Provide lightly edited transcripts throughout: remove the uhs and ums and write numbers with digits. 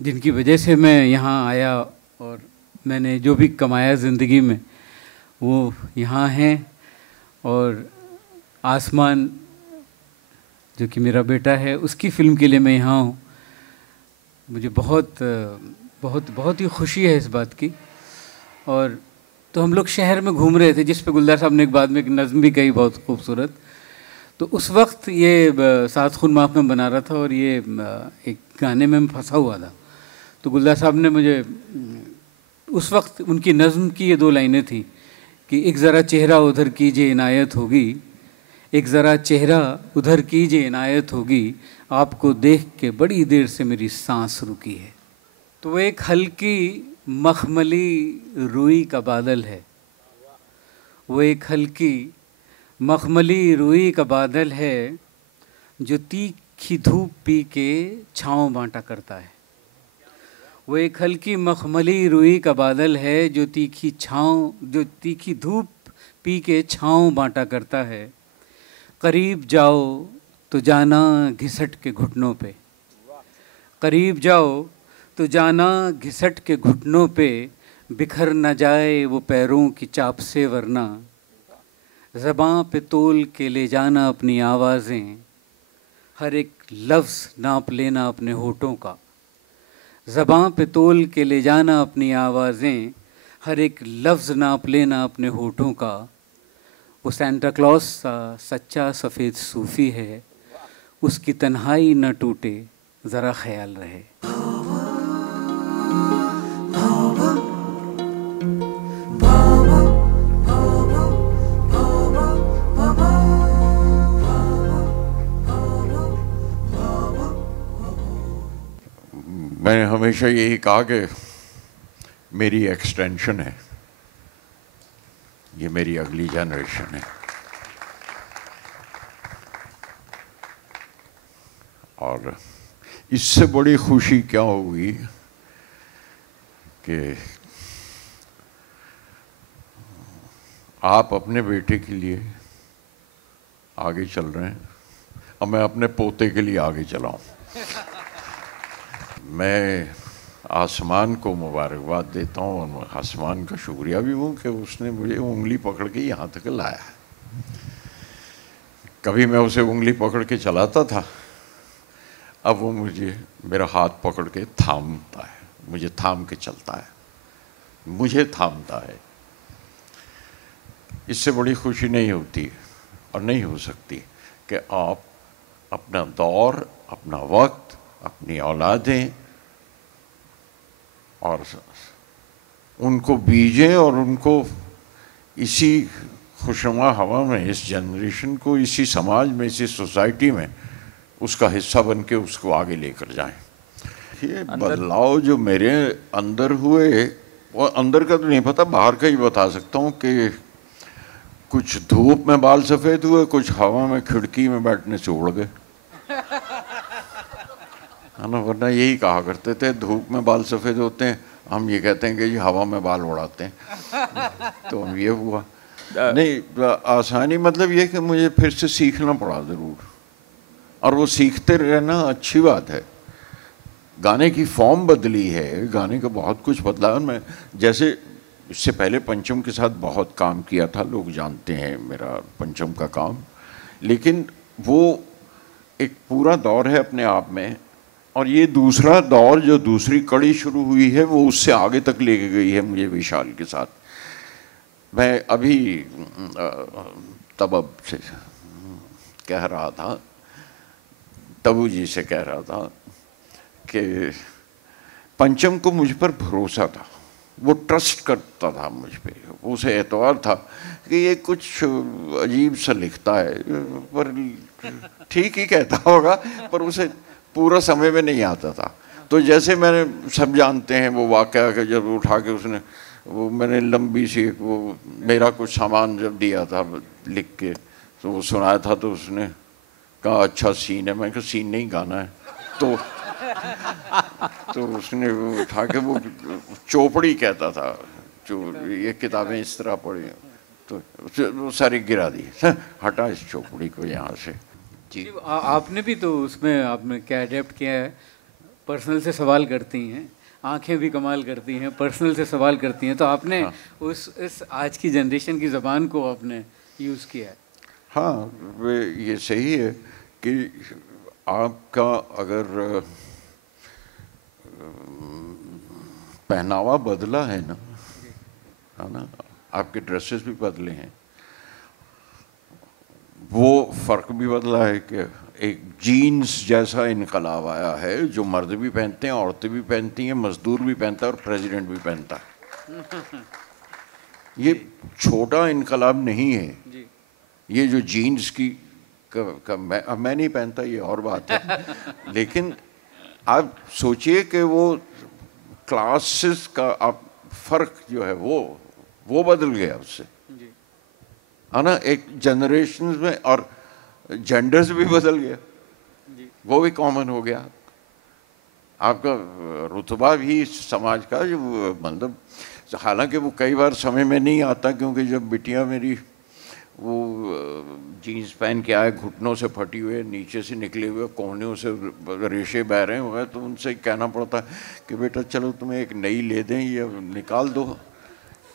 जिनकी वजह से मैं यहाँ आया और मैंने जो भी कमाया ज़िंदगी में वो यहाँ हैं। और आसमान जो कि मेरा बेटा है उसकी फ़िल्म के लिए मैं यहाँ हूँ। मुझे बहुत बहुत बहुत ही खुशी है इस बात की। और तो हम लोग शहर में घूम रहे थे, जिस पे गुलजार साहब ने एक बाद में एक नज़्म भी कही बहुत खूबसूरत। तो उस वक्त ये सात खून माफ़ में बना रहा था और ये एक गाने में मैं फंसा हुआ था। तो गुलजार साहब ने मुझे उस वक्त उनकी नज़्म की ये दो लाइनें थी कि एक ज़रा चेहरा उधर कीजिए इनायत होगी, एक ज़रा चेहरा उधर कीजिए इनायत होगी, आपको देख के बड़ी देर से मेरी सांस रुकी है। तो वो एक हल्की मखमली रुई का बादल है, वो एक हल्की मखमली रुई का बादल है जो तीखी धूप पी के छाँव बांटा करता है। वो एक हल्की मखमली रुई का बादल है जो तीखी धूप पी के छाँव बांटा करता है। करीब जाओ तो जाना घिसट के घुटनों पे, करीब जाओ तो जाना घिसट के घुटनों पे, बिखर न जाए वो पैरों की चाप से वरना, ज़बां पे तोल के ले जाना अपनी आवाज़ें, हर एक लफ्ज़ नाप लेना अपने होठों का, ज़बां पे तोल के ले जाना अपनी आवाज़ें, हर एक लफ्ज़ नाप लेना अपने होठों का। वो सेंटा क्लॉस सा सच्चा सफ़ेद सूफ़ी है, उसकी तन्हाई न टूटे ज़रा ख्याल रहे। मैंने हमेशा यही कहा कि मेरी एक्सटेंशन है, ये मेरी अगली जनरेशन है। और इससे बड़ी खुशी क्या होगी कि आप अपने बेटे के लिए आगे चल रहे हैं और मैं अपने पोते के लिए आगे चला हूँ। मैं आसमान को मुबारकबाद देता हूँ और आसमान का शुक्रिया भी हूँ कि उसने मुझे उंगली पकड़ के यहाँ तक लाया है। कभी मैं उसे उंगली पकड़ के चलाता था, अब वो मुझे मेरा हाथ पकड़ के थामता है, मुझे थाम के चलता है, मुझे थामता है। इससे बड़ी खुशी नहीं होती और नहीं हो सकती कि आप अपना दौर, अपना वक्त, अपनी औलादें और उनको बीजें और उनको इसी खुशनुमा हवा में, इस जनरेशन को इसी समाज में, इसी सोसाइटी में उसका हिस्सा बन के उसको आगे लेकर जाएं। ये बदलाव जो मेरे अंदर हुए, वो अंदर का तो नहीं पता, बाहर का ही बता सकता हूँ कि कुछ धूप में बाल सफ़ेद हुए, कुछ हवा में खिड़की में बैठने से उड़ गए, है ना। वरना यही कहा करते थे धूप में बाल सफ़ेद होते हैं, हम ये कहते हैं कि जी हवा में बाल उड़ाते हैं। तो ये हुआ नहीं। आसानी मतलब ये कि मुझे फिर से सीखना पड़ा ज़रूर, और वो सीखते रहना अच्छी बात है। गाने की फॉर्म बदली है, गाने का बहुत कुछ बदला है। मैं जैसे इससे पहले पंचम के साथ बहुत काम किया था, लोग जानते हैं मेरा पंचम का काम, लेकिन वो एक पूरा दौर है अपने आप में। और ये दूसरा दौर, जो दूसरी कड़ी शुरू हुई है, वो उससे आगे तक लेके गई है मुझे विशाल के साथ। मैं अभी तब से कह रहा था, तबू जी से कह रहा था कि पंचम को मुझ पर भरोसा था, वो ट्रस्ट करता था मुझ पे, उसे एतबार था कि ये कुछ अजीब सा लिखता है, पर ठीक ही कहता होगा, पर उसे पूरा समय में नहीं आता था। तो जैसे मैंने, सब जानते हैं वो वाक़या कि जब उठा के उसने वो, मैंने लंबी सी वो मेरा कुछ सामान जब दिया था लिख के, तो वो सुनाया था, तो उसने कहा अच्छा सीन है। मैं कहा सीन नहीं, गाना है। तो उसने वो उठा के वो चौपड़ी कहता था, जो ये किताबें इस तरह पढ़ी, तो वो सारी गिरा दी, हटा इस चौपड़ी को यहाँ से। जी आपने भी तो उसमें आपने क्या अडेप्ट किया है? पर्सनल से सवाल करती हैं, आंखें भी कमाल करती हैं, पर्सनल से सवाल करती हैं, तो आपने इस आज की जनरेशन की ज़बान को आपने यूज़ किया है। हाँ, ये सही है कि आपका अगर पहनावा बदला है ना, है ना, आपके ड्रेसेस भी बदले हैं, वो फ़र्क भी बदला है कि एक जीन्स जैसा इनकलाब आया है जो मर्द भी पहनते हैं, औरतें भी पहनती हैं, मजदूर भी पहनता है और प्रेसिडेंट भी पहनता है। ये छोटा इनकलाब नहीं है। ये जो जीन्स की मैं नहीं पहनता, ये और बात है, लेकिन आप सोचिए कि वो क्लासेस का आप फ़र्क जो है वो बदल गया उससे, है ना, एक जनरेशन में, और जेंडर्स भी बदल गया, वो भी कॉमन हो गया। आपका रुतबा भी समाज का जो मतलब, हालांकि वो कई बार समय में नहीं आता, क्योंकि जब बिटिया मेरी वो जीन्स पहन के आए, घुटनों से फटी हुए, नीचे से निकले हुए कोहनियों से रेशे बह रहे हुए, तो उनसे कहना पड़ता कि बेटा चलो तुम्हें एक नई ले दें या निकाल दो,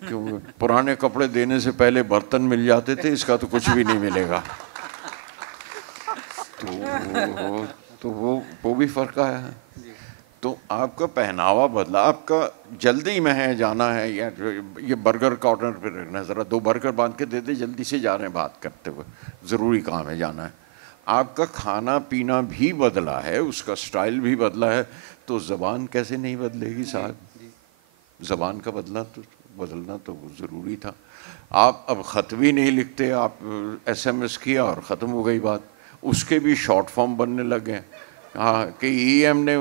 क्यों पुराने कपड़े देने से पहले बर्तन मिल जाते थे, इसका तो कुछ भी नहीं मिलेगा। तो वो भी फ़र्क आया है। तो आपका पहनावा बदला, आपका जल्दी में है, जाना है, या ये बर्गर कॉर्नर पे रखना है, ज़रा 2 बर्गर बांध के दे दे, जल्दी से जा रहे हैं बात करते हुए, ज़रूरी काम है, जाना है। आपका खाना पीना भी बदला है, उसका स्टाइल भी बदला है, तो ज़बान कैसे नहीं बदलेगी साहब? ज़बान का बदलना तो ज़रूरी था। आप अब ख़त भी नहीं लिखते, आप SMS किया और ख़त्म हो गई बात। उसके भी शॉर्ट फॉर्म बनने लगे। हाँ, कि EM ने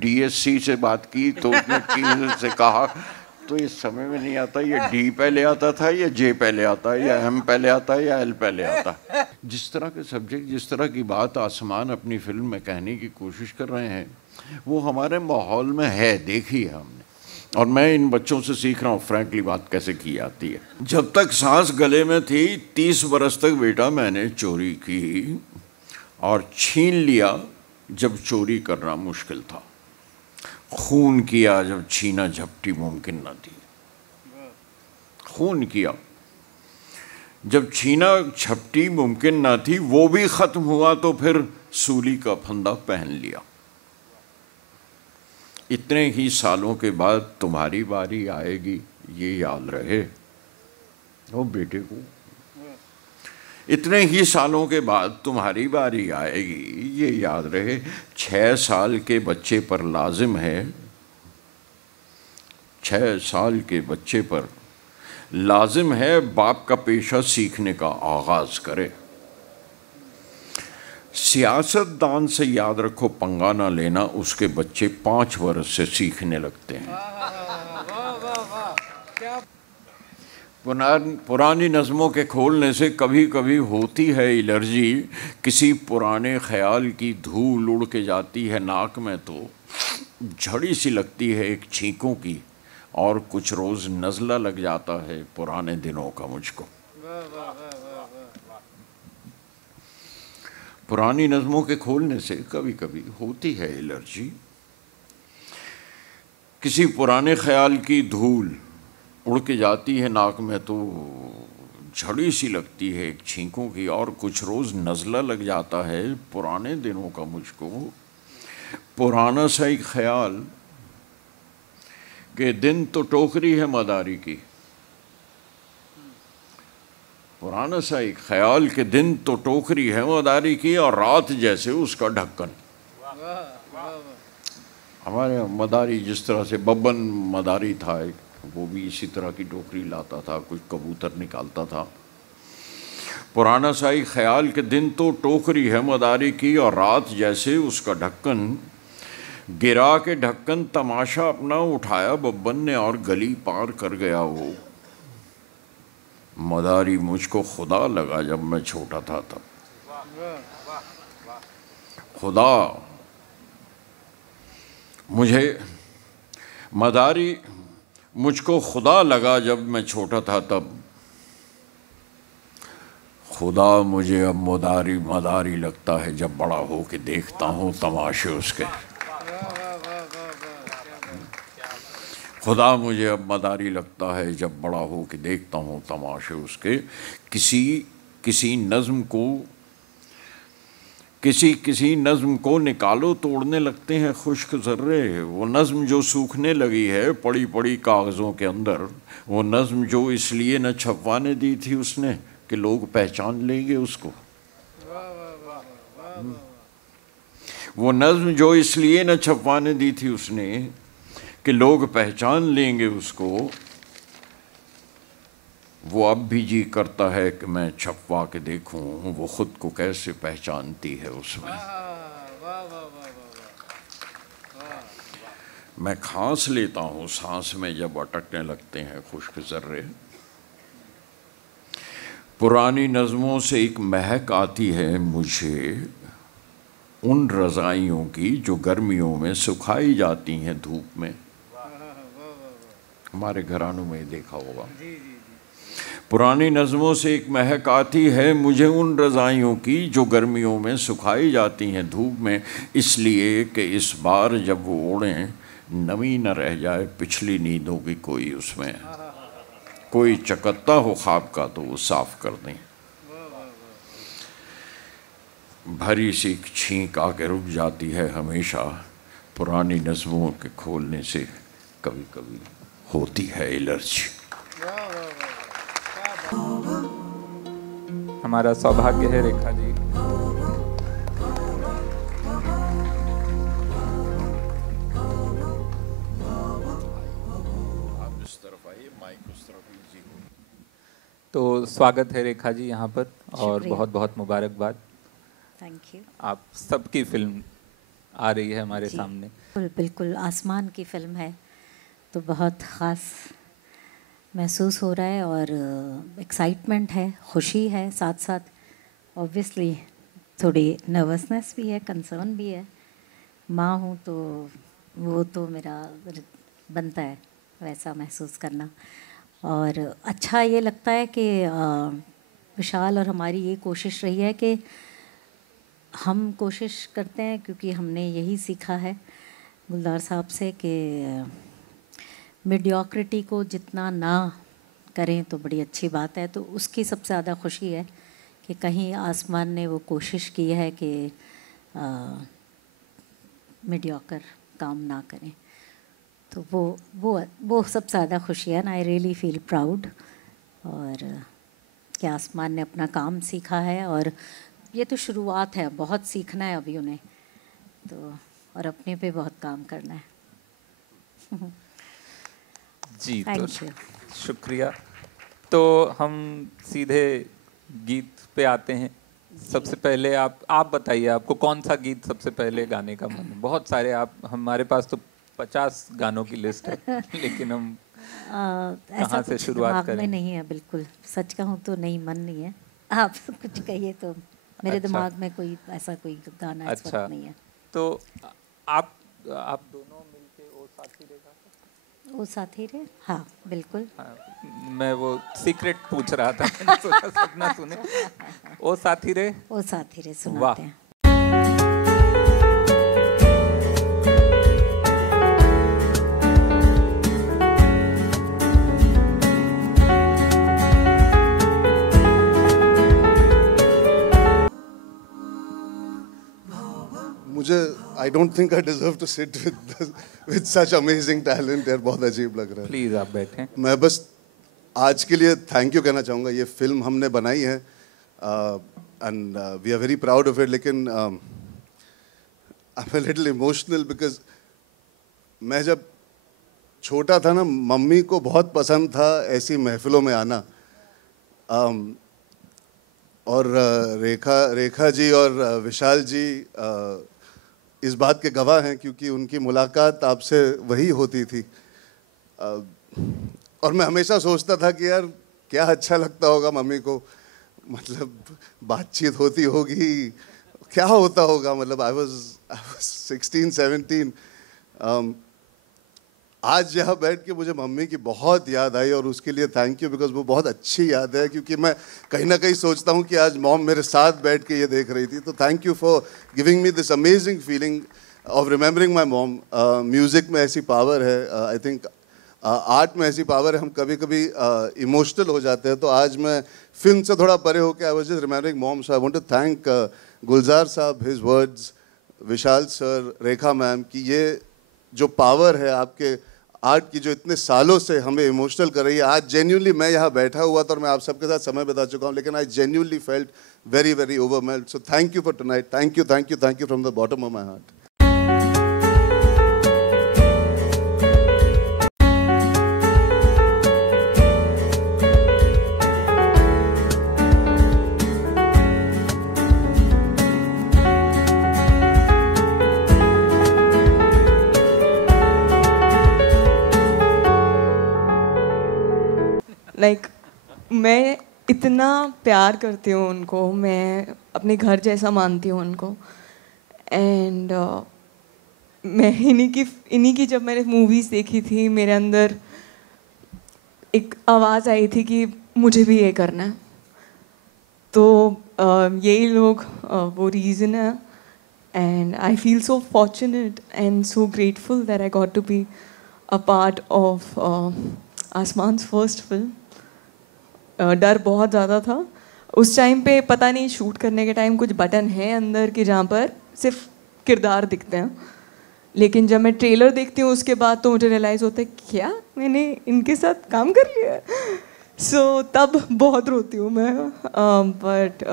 DSC से बात की तो उसने से कहा, तो इस समय में नहीं आता, ये D पहले आता था या J पहले आता है या M पहले आता है या L पहले आता है। जिस तरह के सब्जेक्ट, जिस तरह की बात आसमान अपनी फिल्म में कहने की कोशिश कर रहे हैं, वो हमारे माहौल में है, देखी है हमने, और मैं इन बच्चों से सीख रहा हूँ फ्रैंकली बात कैसे की जाती है। जब तक सांस गले में थी, 30 बरस तक बेटा मैंने चोरी की, और छीन लिया जब चोरी करना मुश्किल था, खून किया जब छीना झपटी मुमकिन न थी। खून किया जब छीना झपटी मुमकिन न थी, वो भी ख़त्म हुआ तो फिर सूली का फंदा पहन लिया। इतने ही सालों के बाद तुम्हारी बारी आएगी, ये याद रहे। ओ बेटे को, इतने ही सालों के बाद तुम्हारी बारी आएगी, ये याद रहे। 6 साल के बच्चे पर लाजिम है, 6 साल के बच्चे पर लाजिम है, बाप का पेशा सीखने का आगाज करे। सियासतदान से याद रखो पंगा ना लेना, उसके बच्चे 5 वर्ष से सीखने लगते हैं। पुरानी नज़मों के खोलने से कभी कभी होती है एलर्जी, किसी पुराने ख्याल की धूल उड़ के जाती है नाक में, तो झड़ी सी लगती है एक छींकों की, और कुछ रोज़ नज़ला लग जाता है पुराने दिनों का मुझको। पुरानी नज़मों के खोलने से कभी कभी होती है एलर्जी, किसी पुराने ख्याल की धूल उड़ के जाती है नाक में, तो झड़ी सी लगती है एक छींकों की, और कुछ रोज़ नज़ला लग जाता है पुराने दिनों का मुझको। पुराना सा एक ख्याल कि दिन तो टोकरी है मदारी की, पुराना सा एक ख्याल कि दिन तो टोकरी है मदारी की, और रात जैसे उसका ढक्कन। हमारे मदारी जिस तरह से बब्बन मदारी था, वो भी इसी तरह की टोकरी लाता था, कुछ कबूतर निकालता था। पुराना सा ही ख्याल कि दिन तो टोकरी है मदारी की, और रात जैसे उसका ढक्कन। गिरा के ढक्कन तमाशा अपना उठाया बब्बन ने, और गली पार कर गया वो। मदारी मुझको खुदा लगा जब मैं छोटा था तब। खुदा मुझे, मदारी मुझको खुदा लगा जब मैं छोटा था तब। खुदा मुझे अब मदारी लगता है जब बड़ा हो के देखता हूँ तमाशे उसके। खुदा मुझे अब मदारी लगता है जब बड़ा हो के देखता हूँ तमाशे उसके। किसी नज़्म को निकालो तोड़ने लगते हैं खुश्क ज़र्रे। वो नज़्म जो सूखने लगी है पड़ी पड़ी कागज़ों के अंदर, वो नज़्म जो इसलिए न छपवाने दी थी उसने कि लोग पहचान लेंगे उसको। वो नज़्म जो इसलिए न छपवाने दी थी उसने कि लोग पहचान लेंगे उसको, वो अब भी जी करता है कि मैं छपवा के देखूं वो खुद को कैसे पहचानती है उसमें। मैं खांस लेता हूँ सांस में जब अटकने लगते हैं खुश्क ज़र्रे। पुरानी नज़मों से एक महक आती है मुझे उन रज़ाइयों की जो गर्मियों में सुखाई जाती हैं धूप में। हमारे घरानों में देखा होगा। पुरानी नज़मों से एक महक आती है मुझे उन रज़ाइयों की जो गर्मियों में सुखाई जाती हैं धूप में, इसलिए कि इस बार जब वो ओढ़ें नमी न रह जाए पिछली नींदों की कोई उसमें। कोई चकत्ता हो ख्वाब का तो वो साफ कर दें। भरी सी छींक आके रुक जाती है हमेशा, पुरानी नज़मों के खोलने से कभी कभी होती है एलर्जी। हमारा सौभाग्य है रेखा जी। आप इस तरफ आइए, माइक उस तरफ इजी हो। तो स्वागत है रेखा जी यहाँ पर और बहुत बहुत मुबारकबाद। Thank you. आप सबकी फिल्म आ रही है हमारे सामने। बिल्कुल आसमान की फिल्म है तो बहुत ख़ास महसूस हो रहा है और एक्साइटमेंट है, खुशी है, साथ साथ ऑब्वियसली थोड़ी नर्वसनेस भी है, कंसर्न भी है। माँ हूँ तो वो तो मेरा बनता है वैसा महसूस करना। और अच्छा ये लगता है कि विशाल और हमारी ये कोशिश रही है कि हम कोशिश करते हैं, क्योंकि हमने यही सीखा है गुलजार साहब से कि मीडियोक्रिटी को जितना ना करें तो बड़ी अच्छी बात है। तो उसकी सबसे ज़्यादा खुशी है कि कहीं आसमान ने वो कोशिश की है कि मीडियोकर काम ना करें। तो वो सबसे ज़्यादा खुशी है ना। आई रियली फील प्राउड और कि आसमान ने अपना काम सीखा है और ये तो शुरुआत है, बहुत सीखना है अभी उन्हें तो, और अपने पे बहुत काम करना है। जी तो शुक्रिया। तो हम सीधे गीत पे आते हैं। सबसे पहले आप बताइए आपको कौन सा गीत सबसे पहले गाने का मन है? बहुत सारे हमारे पास तो 50 गानों की लिस्ट है लेकिन हम कहाँ से शुरुआत करें? में नहीं है, बिल्कुल सच कहूँ तो नहीं, मन नहीं है। आप कुछ कहिए तो मेरे दिमाग में कोई ऐसा कोई गाना इस वक्त नहीं है। तो आप दोनों मिलके ओ साथी रे गा सकते? ओ साथी रे, हाँ बिल्कुल। हाँ, मैं वो सीक्रेट पूछ रहा था, मैंने सोचा सब ना सुने। ओ साथी रे सुनाते हैं। I don't think I deserve to sit with such amazing talent यार, बहुत अजीब लग रहा है। प्लीज आप बैठें। मैं बस आज के लिए थैंक यू कहना चाहूँगा। ये फिल्म हमने बनाई है and we are very proud of it, लेकिन I am a little emotional because मैं जब छोटा था ना, मम्मी को बहुत पसंद था ऐसी महफिलों में आना। और रेखा जी और विशाल जी इस बात के गवाह हैं क्योंकि उनकी मुलाकात आपसे वही होती थी। और मैं हमेशा सोचता था कि यार क्या अच्छा लगता होगा मम्मी को, मतलब बातचीत होती होगी, क्या होता होगा। मतलब आई वाज 16-17। आज यहाँ बैठ के मुझे मम्मी की बहुत याद आई और उसके लिए थैंक यू, बिकॉज वो बहुत अच्छी याद है। क्योंकि मैं कहीं ना कहीं सोचता हूँ कि आज मॉम मेरे साथ बैठ के ये देख रही थी। तो thank you for giving me this amazing feeling of remembering my mom. Music में ऐसी पावर है। आई थिंक आर्ट में ऐसी पावर है, हम कभी कभी इमोशनल हो जाते हैं। तो आज मैं फिल्म से थोड़ा परे होकर I was just remembering mom, so I want to thank Gulzar sahab, his words, Vishal sir, Rekha ma'am, कि ये जो पावर है आपके आर्ट की, जो इतने सालों से हमें इमोशनल कर रही है। आज जेन्युइनली मैं यहाँ बैठा हुआ था और मैं आप सबके साथ समय बिता चुका हूँ, लेकिन I genuinely felt very very overwhelmed. So thank you for tonight, thank you, thank you, thank you from the bottom of my heart. मैं इतना प्यार करती हूँ उनको, मैं अपने घर जैसा मानती हूँ उनको। एंड मैं इन्हीं की जब मैंने मूवीज़ देखी थी, मेरे अंदर एक आवाज़ आई थी कि मुझे भी ये करना है। तो यही लोग वो रीज़न है। And I feel so fortunate and so grateful that I got to be a part of Aasman's first film. डर बहुत ज़्यादा था उस टाइम पे, पता नहीं शूट करने के टाइम कुछ बटन है अंदर के जहाँ पर सिर्फ किरदार दिखते हैं, लेकिन जब मैं ट्रेलर देखती हूँ उसके बाद तो मुझे रियलाइज़ होता है क्या मैंने इनके साथ काम कर लिया। सो तब बहुत रोती हूँ मैं, बट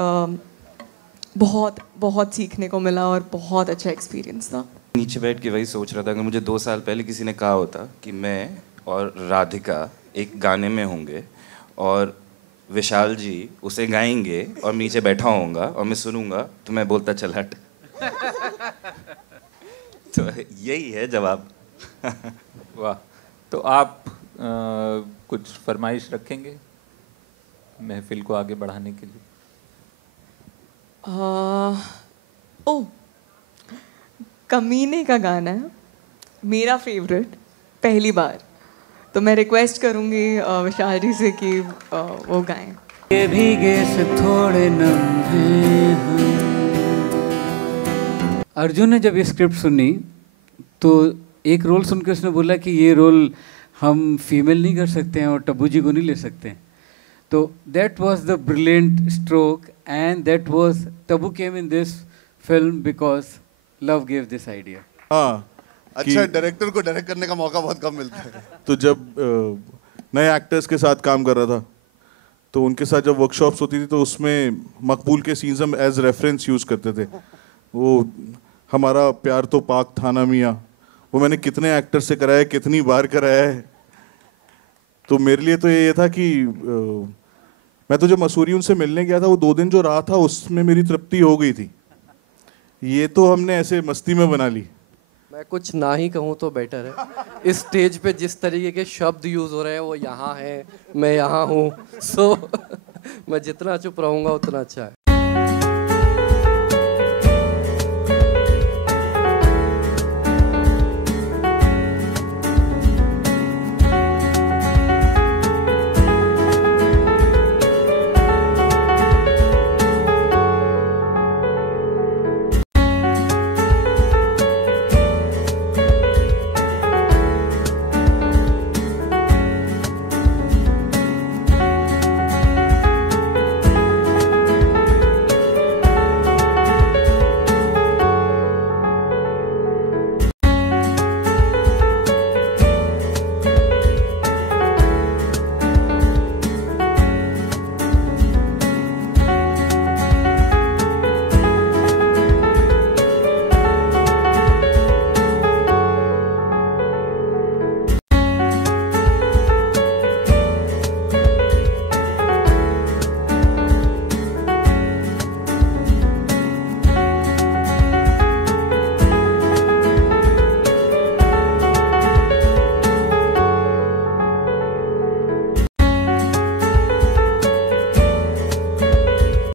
बहुत बहुत सीखने को मिला और बहुत अच्छा एक्सपीरियंस था। नीचे बैठ के वही सोच रहा था, अगर मुझे 2 साल पहले किसी ने कहा होता कि मैं और राधिका एक गाने में होंगे और विशाल जी उसे गाएंगे और नीचे बैठा होऊंगा और मैं सुनूंगा, तो मैं बोलता चल हट। तो यही है जवाब। वाह। तो आप कुछ फरमाइश रखेंगे महफिल को आगे बढ़ाने के लिए? कमीने का गाना है मेरा फेवरेट पहली बार, तो मैं रिक्वेस्ट करूंगी विशाल जी से कि वो गाएं। ये भीगे से थोड़े नम हैं। अर्जुन ने जब ये स्क्रिप्ट सुनी तो एक रोल सुन के उसने बोला कि ये रोल हम फीमेल नहीं कर सकते हैं और टब्बू जी को नहीं ले सकते हैं। तो that was the brilliant stroke and that was Tabu came in this film because love give this idea. हाँ, अच्छा डायरेक्टर को डायरेक्ट करने का मौका बहुत कम मिलता है। तो जब नए एक्टर्स के साथ काम कर रहा था तो उनके साथ जब वर्कशॉप्स होती थी तो उसमें मकबूल के सीन्स हम एज रेफरेंस यूज़ करते थे। वो हमारा प्यार तो पाक था ना मियाँ, वो मैंने कितने एक्टर से कराया है, कितनी बार कराया है। तो मेरे लिए तो ये था कि मैं तो जब मसूरी उनसे मिलने गया था, वो 2 दिन जो रहा था उसमें मेरी तृप्ति हो गई थी। ये तो हमने ऐसे मस्ती में बना ली। मैं कुछ ना ही कहूँ तो बेटर है। इस स्टेज पे जिस तरीके के शब्द यूज़ हो रहे हैं वो यहाँ है, मैं यहाँ हूँ। सो मैं जितना चुप रहूँगा उतना अच्छा है।